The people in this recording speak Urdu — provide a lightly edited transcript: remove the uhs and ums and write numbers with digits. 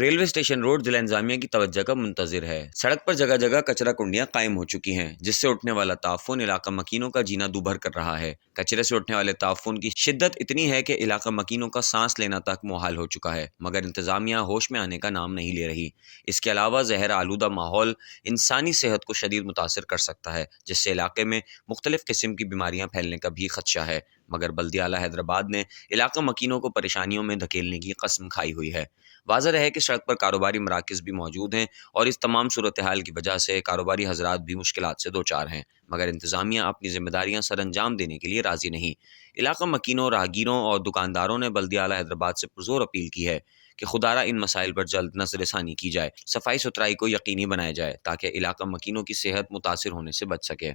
ریلوے اسٹیشن روڈ ضلع انتظامیہ کی توجہ کا منتظر ہے۔ سڑک پر جگہ جگہ کچرا کنڈیاں قائم ہو چکی ہیں، جس سے اٹھنے والا تعفن علاقہ مکینوں کا جینا دوبھر کر رہا ہے۔ کچرے سے اٹھنے والے تعفن کی شدت اتنی ہے کہ علاقہ مکینوں کا سانس لینا تک محال ہو چکا ہے، مگر انتظامیہ ہوش میں آنے کا نام نہیں لے رہی۔ اس کے علاوہ زہر آلودہ ماحول انسانی صحت کو شدید متاثر کر سکتا ہے، جس سے علاقے میں مختلف قسم کی بیماریاں پھیلنے کا بھی خدشہ ہے، مگر بلدیہ اعلیٰ حیدرآباد نے علاقہ مکینوں کو پریشانیوں میں دھکیلنے کی قسم کھائی ہوئی ہے۔ واضح ہے کہ سڑک پر کاروباری مراکز بھی موجود ہیں اور اس تمام صورتحال کی وجہ سے کاروباری حضرات بھی مشکلات سے دوچار ہیں، مگر انتظامیہ اپنی ذمہ داریاں سر انجام دینے کے لیے راضی نہیں۔ علاقہ مکینوں، راہگیروں اور دکانداروں نے بلدیہ اعلیٰ حیدرآباد سے پرزور اپیل کی ہے کہ خدارہ ان مسائل پر جلد نظر ثانی کی جائے، صفائی ستھرائی کو یقینی بنایا جائے تاکہ علاقہ مکینوں کی صحت متاثر ہونے سے بچ سکے۔